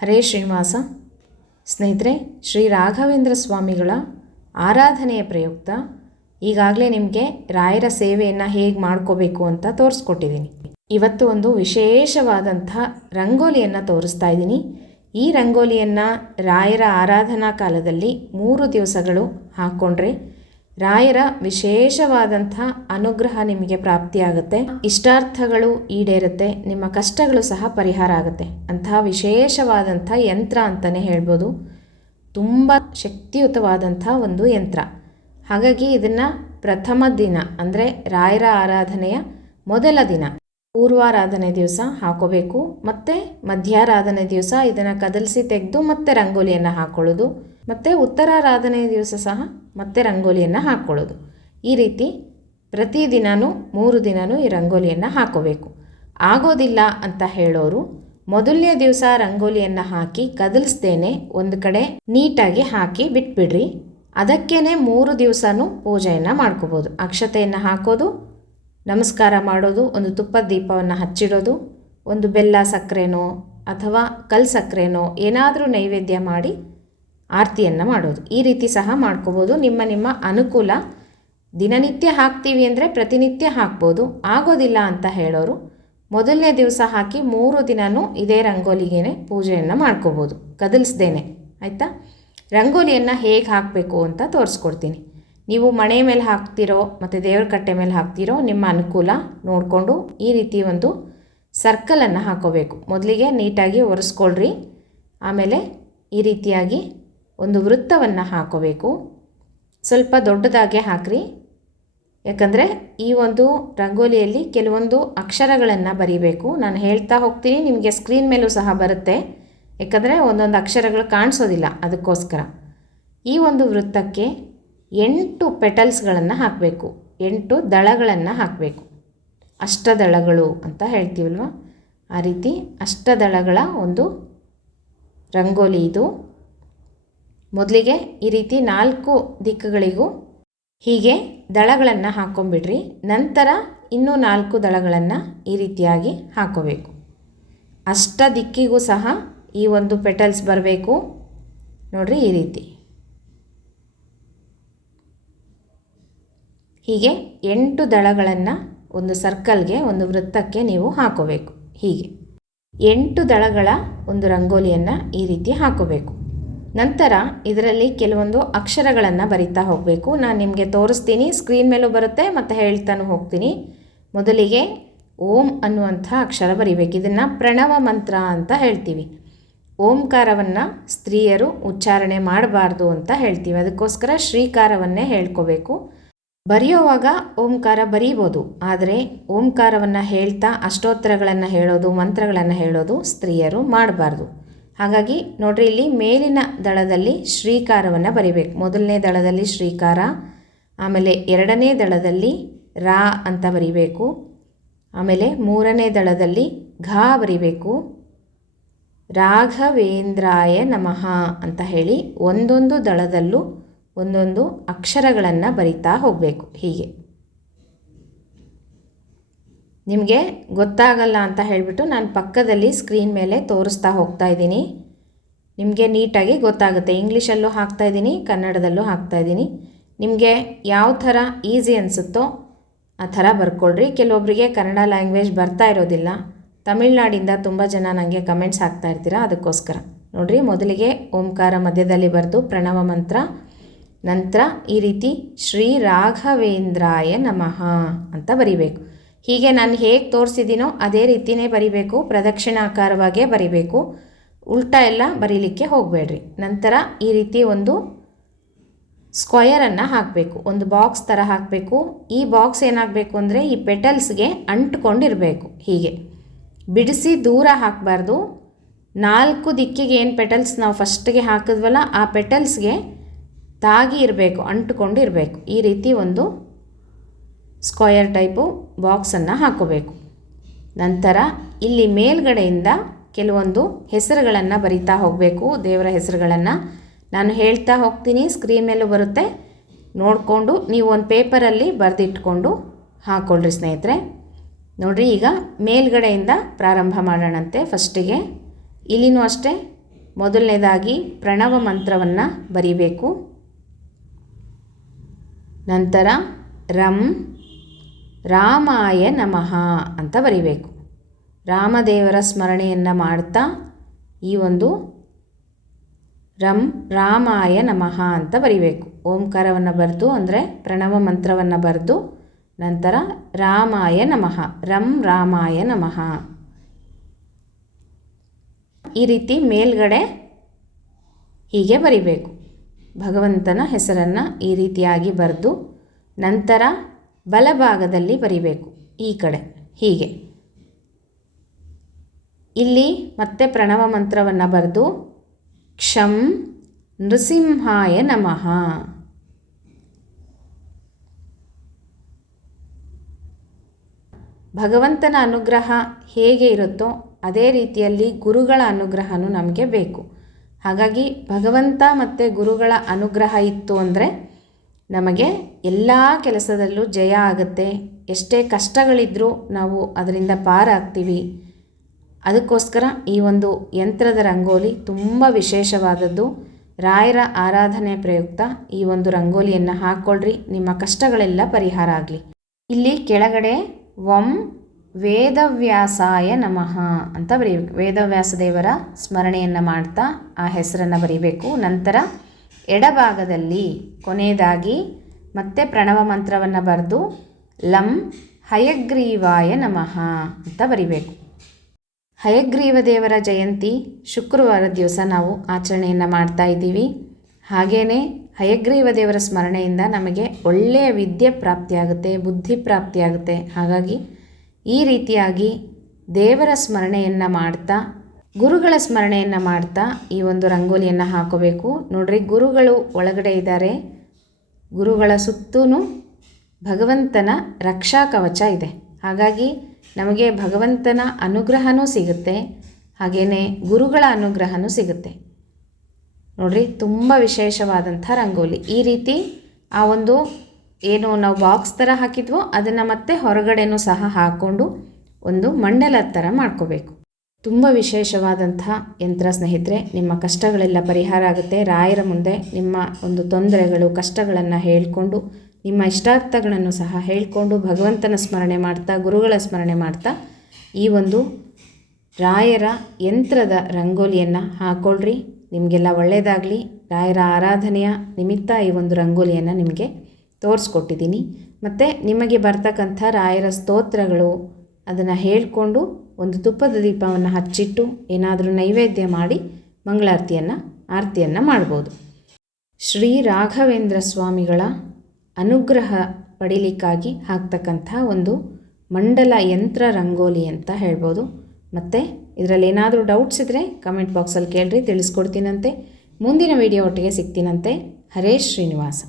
ಹರೇ ಶ್ರೀನಿವಾಸ. ಸ್ನೇಹಿತರೆ, ಶ್ರೀ ರಾಘವೇಂದ್ರ ಸ್ವಾಮಿಗಳ ಆರಾಧನೆಯ ಪ್ರಯುಕ್ತ ಈಗಾಗಲೇ ನಿಮಗೆ ರಾಯರ ಸೇವೆಯನ್ನು ಹೇಗೆ ಮಾಡ್ಕೋಬೇಕು ಅಂತ ತೋರಿಸ್ಕೊಟ್ಟಿದ್ದೀನಿ. ಇವತ್ತು ಒಂದು ವಿಶೇಷವಾದಂಥ ರಂಗೋಲಿಯನ್ನು ತೋರಿಸ್ತಾ ಇದ್ದೀನಿ. ಈ ರಂಗೋಲಿಯನ್ನು ರಾಯರ ಆರಾಧನಾ ಕಾಲದಲ್ಲಿ 3 ದಿವಸಗಳು ಹಾಕ್ಕೊಂಡ್ರೆ ರಾಯರ ವಿಶೇಷವಾದಂಥ ಅನುಗ್ರಹ ನಿಮಗೆ ಪ್ರಾಪ್ತಿಯಾಗುತ್ತೆ, ಇಷ್ಟಾರ್ಥಗಳು ಈಡೇರುತ್ತೆ, ನಿಮ್ಮ ಕಷ್ಟಗಳು ಸಹ ಪರಿಹಾರ ಆಗುತ್ತೆ. ಅಂತಹ ವಿಶೇಷವಾದಂಥ ಯಂತ್ರ ಅಂತಲೇ ಹೇಳ್ಬೋದು. ತುಂಬ ಶಕ್ತಿಯುತವಾದಂಥ ಒಂದು ಯಂತ್ರ. ಹಾಗಾಗಿ ಇದನ್ನು ಪ್ರಥಮ ದಿನ ಅಂದರೆ ರಾಯರ ಆರಾಧನೆಯ ಮೊದಲ ದಿನ ಪೂರ್ವಾರಾಧನೆ ದಿವಸ ಹಾಕೋಬೇಕು. ಮತ್ತು ಮಧ್ಯಾರಾಧನೆ ದಿವಸ ಇದನ್ನು ಕದಲಿಸಿ ತೆಗೆದು ಮತ್ತೆ ರಂಗೋಲಿಯನ್ನು ಹಾಕ್ಕೊಳ್ಳೋದು. ಮತ್ತು ಉತ್ತರಾರಾಧನೆ ದಿವಸ ಸಹ ಮತ್ತೆ ರಂಗೋಲಿಯನ್ನು ಹಾಕ್ಕೊಳ್ಳೋದು. ಈ ರೀತಿ ಪ್ರತಿದಿನವೂ 3 ದಿನವೂ ಈ ರಂಗೋಲಿಯನ್ನು ಹಾಕೋಬೇಕು. ಆಗೋದಿಲ್ಲ ಅಂತ ಹೇಳೋರು ಮೊದಲನೇ ದಿವಸ ರಂಗೋಲಿಯನ್ನು ಹಾಕಿ ಕದಲಿಸ್ದೇನೆ ಒಂದು ಕಡೆ ನೀಟಾಗಿ ಹಾಕಿ ಬಿಟ್ಬಿಡ್ರಿ. ಅದಕ್ಕೇ 3 ದಿವಸನೂ ಪೂಜೆಯನ್ನು ಮಾಡ್ಕೋಬೋದು. ಅಕ್ಷತೆಯನ್ನು ಹಾಕೋದು, ನಮಸ್ಕಾರ ಮಾಡೋದು, ಒಂದು ತುಪ್ಪದ ದೀಪವನ್ನು ಹಚ್ಚಿಡೋದು, ಒಂದು ಬೆಲ್ಲ ಸಕ್ಕರೆನೋ ಅಥವಾ ಕಲ್ಲು ಸಕ್ಕರೆನೋ ಏನಾದರೂ ನೈವೇದ್ಯ ಮಾಡಿ ಆರತಿಯನ್ನು ಮಾಡೋದು. ಈ ರೀತಿ ಸಹ ಮಾಡ್ಕೋಬೋದು. ನಿಮ್ಮ ಅನುಕೂಲ. ದಿನನಿತ್ಯ ಹಾಕ್ತೀವಿ ಅಂದರೆ ಪ್ರತಿನಿತ್ಯ ಹಾಕ್ಬೋದು. ಆಗೋದಿಲ್ಲ ಅಂತ ಹೇಳೋರು ಮೊದಲನೇ ದಿವಸ ಹಾಕಿ 3 ದಿನವೂ ಇದೇ ರಂಗೋಲಿಗೆ ಪೂಜೆಯನ್ನು ಮಾಡ್ಕೋಬೋದು ಕದಲಿಸ್ದೇನೆ. ಆಯಿತಾ? ರಂಗೋಲಿಯನ್ನು ಹೇಗೆ ಹಾಕಬೇಕು ಅಂತ ತೋರಿಸ್ಕೊಡ್ತೀನಿ. ನೀವು ಮಣೆ ಮೇಲೆ ಹಾಕ್ತಿರೋ ಮತ್ತು ದೇವ್ರ ಕಟ್ಟೆ ಮೇಲೆ ಹಾಕ್ತಿರೋ ನಿಮ್ಮ ಅನುಕೂಲ ನೋಡಿಕೊಂಡು ಈ ರೀತಿ ಒಂದು ಸರ್ಕಲನ್ನು ಹಾಕೋಬೇಕು. ಮೊದಲಿಗೆ ನೀಟಾಗಿ ಒರೆಸ್ಕೊಳ್ರಿ. ಆಮೇಲೆ ಈ ರೀತಿಯಾಗಿ ಒಂದು ವೃತ್ತವನ್ನು ಹಾಕೋಬೇಕು. ಸ್ವಲ್ಪ ದೊಡ್ಡದಾಗೆ ಹಾಕ್ರಿ. ಯಾಕಂದರೆ ಈ ಒಂದು ರಂಗೋಲಿಯಲ್ಲಿ ಕೆಲವೊಂದು ಅಕ್ಷರಗಳನ್ನು ಬರೀಬೇಕು. ನಾನು ಹೇಳ್ತಾ ಹೋಗ್ತೀನಿ, ನಿಮಗೆ ಸ್ಕ್ರೀನ್ ಮೇಲೂ ಸಹ ಬರುತ್ತೆ. ಯಾಕಂದರೆ ಒಂದೊಂದು ಅಕ್ಷರಗಳು ಕಾಣಿಸೋದಿಲ್ಲ, ಅದಕ್ಕೋಸ್ಕರ. ಈ ಒಂದು ವೃತ್ತಕ್ಕೆ 8 ಪೆಟಲ್ಸ್ಗಳನ್ನು ಹಾಕಬೇಕು. 8 ದಳಗಳನ್ನು ಹಾಕಬೇಕು. ಅಷ್ಟದಳಗಳು ಅಂತ ಹೇಳ್ತೀವಲ್ವ, ಆ ರೀತಿ ಅಷ್ಟದಳಗಳ ಒಂದು ರಂಗೋಲಿ ಇದು. ಮೊದಲಿಗೆ ಈ ರೀತಿ 4 ದಿಕ್ಕುಗಳಿಗೂ ಹೀಗೆ ದಳಗಳನ್ನು ಹಾಕ್ಕೊಂಬಿಡ್ರಿ. ನಂತರ ಇನ್ನೂ 4 ದಳಗಳನ್ನು ಈ ರೀತಿಯಾಗಿ ಹಾಕೋಬೇಕು. ಅಷ್ಟ ದಿಕ್ಕಿಗೂ ಸಹ ಈ ಒಂದು ಪೆಟಲ್ಸ್ ಬರಬೇಕು. ನೋಡಿರಿ, ಈ ರೀತಿ ಹೀಗೆ 8 ದಳಗಳನ್ನು ಒಂದು ಸರ್ಕಲ್ಗೆ, ಒಂದು ವೃತ್ತಕ್ಕೆ ನೀವು ಹಾಕೋಬೇಕು. ಹೀಗೆ 8 ದಳಗಳ ಒಂದು ರಂಗೋಲಿಯನ್ನು ಈ ರೀತಿ ಹಾಕೋಬೇಕು. ನಂತರ ಇದರಲ್ಲಿ ಕೆಲವೊಂದು ಅಕ್ಷರಗಳನ್ನು ಬರಿತಾ ಹೋಗಬೇಕು. ನಾನು ನಿಮಗೆ ತೋರಿಸ್ತೀನಿ, ಸ್ಕ್ರೀನ್ ಮೇಲೂ ಬರುತ್ತೆ ಮತ್ತು ಹೇಳ್ತಾನು ಹೋಗ್ತೀನಿ. ಮೊದಲಿಗೆ ಓಂ ಅನ್ನುವಂಥ ಅಕ್ಷರ ಬರಿಬೇಕು. ಇದನ್ನು ಪ್ರಣವ ಮಂತ್ರ ಅಂತ ಹೇಳ್ತೀವಿ. ಓಂಕಾರವನ್ನು ಸ್ತ್ರೀಯರು ಉಚ್ಚಾರಣೆ ಮಾಡಬಾರ್ದು ಅಂತ ಹೇಳ್ತೀವಿ. ಅದಕ್ಕೋಸ್ಕರ ಶ್ರೀಕಾರವನ್ನೇ ಹೇಳ್ಕೋಬೇಕು. ಬರೆಯೋವಾಗ ಓಂಕಾರ ಬರೀಬೋದು, ಆದರೆ ಓಂಕಾರವನ್ನು ಹೇಳ್ತಾ ಅಷ್ಟೋತ್ತರಗಳನ್ನು ಹೇಳೋದು, ಮಂತ್ರಗಳನ್ನು ಹೇಳೋದು ಸ್ತ್ರೀಯರು ಮಾಡಬಾರ್ದು. ಹಾಗಾಗಿ ನೋಡ್ರಿ, ಇಲ್ಲಿ ಮೇಲಿನ ದಳದಲ್ಲಿ ಶ್ರೀಕಾರವನ್ನು ಬರಿಬೇಕು. ಮೊದಲನೇ ದಳದಲ್ಲಿ ಶ್ರೀಕಾರ, ಆಮೇಲೆ 2ನೇ ದಳದಲ್ಲಿ ರಾ ಅಂತ ಬರಿಬೇಕು, ಆಮೇಲೆ 3ನೇ ದಳದಲ್ಲಿ ಘಾ ಬರಿಬೇಕು, ರಾಘವೇಂದ್ರಾಯ ನಮಃ ಅಂತ ಹೇಳಿ ಒಂದೊಂದು ದಳದಲ್ಲೂ ಒಂದೊಂದು ಅಕ್ಷರಗಳನ್ನು ಬರಿತಾ ಹೋಗಬೇಕು. ಹೀಗೆ ನಿಮಗೆ ಗೊತ್ತಾಗಲ್ಲ ಅಂತ ಹೇಳಿಬಿಟ್ಟು ನಾನು ಪಕ್ಕದಲ್ಲಿ ಸ್ಕ್ರೀನ್ ಮೇಲೆ ತೋರಿಸ್ತಾ ಹೋಗ್ತಾ ಇದ್ದೀನಿ. ನಿಮಗೆ ನೀಟಾಗಿ ಗೊತ್ತಾಗುತ್ತೆ. ಇಂಗ್ಲೀಷಲ್ಲೂ ಹಾಕ್ತಾಯಿದ್ದೀನಿ, ಕನ್ನಡದಲ್ಲೂ ಹಾಕ್ತಾಯಿದ್ದೀನಿ. ನಿಮಗೆ ಯಾವ ಥರ ಈಸಿ ಅನಿಸುತ್ತೋ ಆ ಥರ ಬರ್ಕೊಳ್ರಿ. ಕೆಲವೊಬ್ಬರಿಗೆ ಕನ್ನಡ ಲ್ಯಾಂಗ್ವೇಜ್ ಬರ್ತಾ ಇರೋದಿಲ್ಲ. ತಮಿಳ್ನಾಡಿಂದ ತುಂಬ ಜನ ನನಗೆ ಕಮೆಂಟ್ಸ್ ಹಾಕ್ತಾ ಇರ್ತೀರಾ, ಅದಕ್ಕೋಸ್ಕರ. ನೋಡಿರಿ, ಮೊದಲಿಗೆ ಓಂಕಾರ ಮಧ್ಯದಲ್ಲಿ ಬರೆದು ಪ್ರಣವ ಮಂತ್ರ, ನಂತರ ಈ ರೀತಿ ಶ್ರೀ ರಾಘವೇಂದ್ರಾಯ ನಮಃ ಅಂತ ಬರಿಬೇಕು. ಹೀಗೆ ನಾನು ಹೇಗೆ ತೋರಿಸಿದ್ದೀನೋ ಅದೇ ರೀತಿಯೇ ಬರಿಬೇಕು. ಪ್ರದಕ್ಷಿಣಾಕಾರವಾಗೇ ಬರಿಬೇಕು. ಉಲ್ಟಾ ಎಲ್ಲ ಬರೀಲಿಕ್ಕೆ ಹೋಗಬೇಡ್ರಿ. ನಂತರ ಈ ರೀತಿ ಒಂದು ಸ್ಕ್ವಯರನ್ನು ಹಾಕಬೇಕು. ಒಂದು ಬಾಕ್ಸ್ ಥರ ಹಾಕಬೇಕು. ಈ ಬಾಕ್ಸ್ ಏನಾಗಬೇಕು ಅಂದರೆ ಈ ಪೆಟಲ್ಸ್ಗೆ ಅಂಟ್ಕೊಂಡಿರಬೇಕು. ಹೀಗೆ ಬಿಡಿಸಿ ದೂರ ಹಾಕಬಾರ್ದು. 4 ದಿಕ್ಕಿಗೆ ಏನು ಪೆಟಲ್ಸ್ ನಾವು ಫಸ್ಟಿಗೆ ಹಾಕಿದ್ವಲ್ಲ, ಆ ಪೆಟಲ್ಸ್ಗೆ ತಾಗಿ ಇರಬೇಕು, ಅಂಟುಕೊಂಡು ಇರಬೇಕು. ಈ ರೀತಿ ಒಂದು ಸ್ಕ್ವಯರ್ ಟೈಪು ಬಾಕ್ಸನ್ನು ಹಾಕೋಬೇಕು. ನಂತರ ಇಲ್ಲಿ ಮೇಲ್ಗಡೆಯಿಂದ ಕೆಲವೊಂದು ಹೆಸರುಗಳನ್ನು ಬರಿತಾ ಹೋಗಬೇಕು, ದೇವರ ಹೆಸರುಗಳನ್ನು. ನಾನು ಹೇಳ್ತಾ ಹೋಗ್ತೀನಿ, ಸ್ಕ್ರೀನ್ ಮೇಲೂ ಬರುತ್ತೆ, ನೋಡಿಕೊಂಡು ನೀವು ಒಂದು ಪೇಪರಲ್ಲಿ ಬರೆದಿಟ್ಕೊಂಡು ಹಾಕ್ಕೊಳ್ರಿ ಸ್ನೇಹಿತರೆ. ನೋಡಿರಿ, ಈಗ ಮೇಲ್ಗಡೆಯಿಂದ ಪ್ರಾರಂಭ ಮಾಡೋಣಂತೆ. ಫಸ್ಟಿಗೆ ಇಲ್ಲಿನೂ ಅಷ್ಟೇ ಮೊದಲನೇದಾಗಿ ಪ್ರಣವ ಮಂತ್ರವನ್ನು ಬರೀಬೇಕು. ನಂತರ ರಂ ರಾಮಾಯ ನಮಃ ಅಂತ ಬರೀಬೇಕು. ರಾಮದೇವರ ಸ್ಮರಣೆಯನ್ನು ಮಾಡ್ತಾ ಈ ಒಂದು ರಂ ರಾಮಾಯ ನಮಃ ಅಂತ ಬರೀಬೇಕು. ಓಂಕಾರವನ್ನು ಬರೆದು ಅಂದರೆ ಪ್ರಣವ ಮಂತ್ರವನ್ನು ಬರೆದು ನಂತರ ರಾಮಾಯ ನಮಃ ರಂ ರಾಮಾಯ ನಮಃ ಈ ರೀತಿ ಮೇಲ್ಗಡೆ ಹೀಗೆ ಬರಿಬೇಕು. ಭಗವಂತನ ಹೆಸರನ್ನು ಈ ರೀತಿಯಾಗಿ ಬರೆದು ನಂತರ ಬಲಭಾಗದಲ್ಲಿ ಬರಿಬೇಕು. ಈ ಕಡೆ ಹೀಗೆ ಇಲ್ಲಿ ಮತ್ತೆ ಪ್ರಣವ ಮಂತ್ರವನ್ನು ಬರೆದು ಕ್ಷಂ ನೃಸಿಂಹಾಯ ನಮಃ. ಭಗವಂತನ ಅನುಗ್ರಹ ಹೇಗೆ ಇರುತ್ತೋ ಅದೇ ರೀತಿಯಲ್ಲಿ ಗುರುಗಳ ಅನುಗ್ರಹನೂ ನಮಗೆ ಬೇಕು. ಹಾಗಾಗಿ ಭಗವಂತ ಮತ್ತು ಗುರುಗಳ ಅನುಗ್ರಹ ಇತ್ತು ಅಂದರೆ ನಮಗೆ ಎಲ್ಲ ಕೆಲಸದಲ್ಲೂ ಜಯ ಆಗುತ್ತೆ. ಎಷ್ಟೇ ಕಷ್ಟಗಳಿದ್ದರೂ ನಾವು ಅದರಿಂದ ಪಾರಾಗ್ತೀವಿ. ಅದಕ್ಕೋಸ್ಕರ ಈ ಒಂದು ಯಂತ್ರದ ರಂಗೋಲಿ ತುಂಬ ವಿಶೇಷವಾದದ್ದು. ರಾಯರ ಆರಾಧನೆ ಪ್ರಯುಕ್ತ ಈ ಒಂದು ರಂಗೋಲಿಯನ್ನು ಹಾಕ್ಕೊಳ್ರಿ, ನಿಮ್ಮ ಕಷ್ಟಗಳೆಲ್ಲ ಪರಿಹಾರ ಆಗಲಿ. ಇಲ್ಲಿ ಕೆಳಗಡೆ ವಂ ವೇದವ್ಯಾಸಾಯ ನಮಃ ಅಂತ ಬರೀಬೇಕು. ವೇದವ್ಯಾಸ ದೇವರ ಸ್ಮರಣೆಯನ್ನು ಮಾಡ್ತಾ ಆ ಹೆಸರನ್ನು ಬರೀಬೇಕು. ನಂತರ ಎಡಭಾಗದಲ್ಲಿ ಕೊನೆಯದಾಗಿ ಮತ್ತೆ ಪ್ರಣವ ಮಂತ್ರವನ್ನು ಬರೆದು ಲಂ ಹಯಗ್ರೀವಾಯ ನಮಃ ಅಂತ ಬರೀಬೇಕು. ಹಯಗ್ರೀವ ದೇವರ ಜಯಂತಿ ಶುಕ್ರವಾರ ದಿವಸ ನಾವು ಆಚರಣೆಯನ್ನು ಮಾಡ್ತಾ ಇದ್ದೀವಿ. ಹಾಗೆಯೇ ಹಯಗ್ರೀವ ದೇವರ ಸ್ಮರಣೆಯಿಂದ ನಮಗೆ ಒಳ್ಳೆಯ ವಿದ್ಯೆ ಪ್ರಾಪ್ತಿಯಾಗುತ್ತೆ, ಬುದ್ಧಿ ಪ್ರಾಪ್ತಿಯಾಗುತ್ತೆ. ಹಾಗಾಗಿ ಈ ರೀತಿಯಾಗಿ ದೇವರ ಸ್ಮರಣೆಯನ್ನು ಮಾಡ್ತಾ ಗುರುಗಳ ಸ್ಮರಣೆಯನ್ನು ಮಾಡ್ತಾ ಈ ಒಂದು ರಂಗೋಲಿಯನ್ನು ಹಾಕೋಬೇಕು. ನೋಡ್ರಿ, ಗುರುಗಳು ಒಳಗಡೆ ಇದ್ದಾರೆ. ಗುರುಗಳ ಸುತ್ತೂ ಭಗವಂತನ ರಕ್ಷಾ ಕವಚ ಇದೆ. ಹಾಗಾಗಿ ನಮಗೆ ಭಗವಂತನ ಅನುಗ್ರಹನೂ ಸಿಗುತ್ತೆ, ಹಾಗೆಯೇ ಗುರುಗಳ ಅನುಗ್ರಹನೂ ಸಿಗುತ್ತೆ. ನೋಡ್ರಿ, ತುಂಬ ವಿಶೇಷವಾದಂಥ ರಂಗೋಲಿ. ಈ ರೀತಿ ಆ ಒಂದು ಏನು ನಾವು ಬಾಕ್ಸ್ ಥರ ಹಾಕಿದ್ವೋ ಅದನ್ನು ಮತ್ತೆ ಹೊರಗಡೆನೂ ಸಹ ಹಾಕ್ಕೊಂಡು ಒಂದು ಮಂಡಲದ ಥರ ಮಾಡ್ಕೋಬೇಕು. ತುಂಬ ವಿಶೇಷವಾದಂಥ ಯಂತ್ರ ಸ್ನೇಹಿತರೆ. ನಿಮ್ಮ ಕಷ್ಟಗಳೆಲ್ಲ ಪರಿಹಾರ ಆಗುತ್ತೆ. ರಾಯರ ಮುಂದೆ ನಿಮ್ಮ ಒಂದು ತೊಂದರೆಗಳು ಕಷ್ಟಗಳನ್ನು ಹೇಳಿಕೊಂಡು ನಿಮ್ಮ ಇಷ್ಟಾರ್ಥಗಳನ್ನು ಸಹ ಹೇಳಿಕೊಂಡು ಭಗವಂತನ ಸ್ಮರಣೆ ಮಾಡ್ತಾ ಗುರುಗಳ ಸ್ಮರಣೆ ಮಾಡ್ತಾ ಈ ಒಂದು ರಾಯರ ಯಂತ್ರದ ರಂಗೋಲಿಯನ್ನು ಹಾಕ್ಕೊಳ್ರಿ. ನಿಮಗೆಲ್ಲ ಒಳ್ಳೆಯದಾಗಲಿ. ರಾಯರ ಆರಾಧನೆಯ ನಿಮಿತ್ತ ಈ ಒಂದು ರಂಗೋಲಿಯನ್ನು ನಿಮಗೆ ತೋರಿಸ್ಕೊಟ್ಟಿದ್ದೀನಿ. ಮತ್ತು ನಿಮಗೆ ಬರ್ತಕ್ಕಂಥ ರಾಯರ ಸ್ತೋತ್ರಗಳು ಅದನ್ನು ಹೇಳಿಕೊಂಡು ಒಂದು ತುಪ್ಪದ ದೀಪವನ್ನು ಹಚ್ಚಿಟ್ಟು ಏನಾದರೂ ನೈವೇದ್ಯ ಮಾಡಿ ಆರತಿಯನ್ನು ಮಾಡ್ಬೋದು. ಶ್ರೀ ರಾಘವೇಂದ್ರ ಸ್ವಾಮಿಗಳ ಅನುಗ್ರಹ ಪಡೀಲಿಕ್ಕಾಗಿ ಹಾಕ್ತಕ್ಕಂಥ ಒಂದು ಮಂಡಲ ಯಂತ್ರ ರಂಗೋಲಿ ಅಂತ ಹೇಳ್ಬೋದು. ಮತ್ತು ಇದರಲ್ಲಿ ಏನಾದರೂ ಡೌಟ್ಸ್ ಇದ್ದರೆ ಕಮೆಂಟ್ ಬಾಕ್ಸಲ್ಲಿ ಕೇಳ್ರಿ, ತಿಳಿಸ್ಕೊಡ್ತೀನಂತೆ. ಮುಂದಿನ ವಿಡಿಯೋ ಒಟ್ಟಿಗೆ ಸಿಗ್ತೀನಂತೆ. ಹರೇ ಶ್ರೀನಿವಾಸ.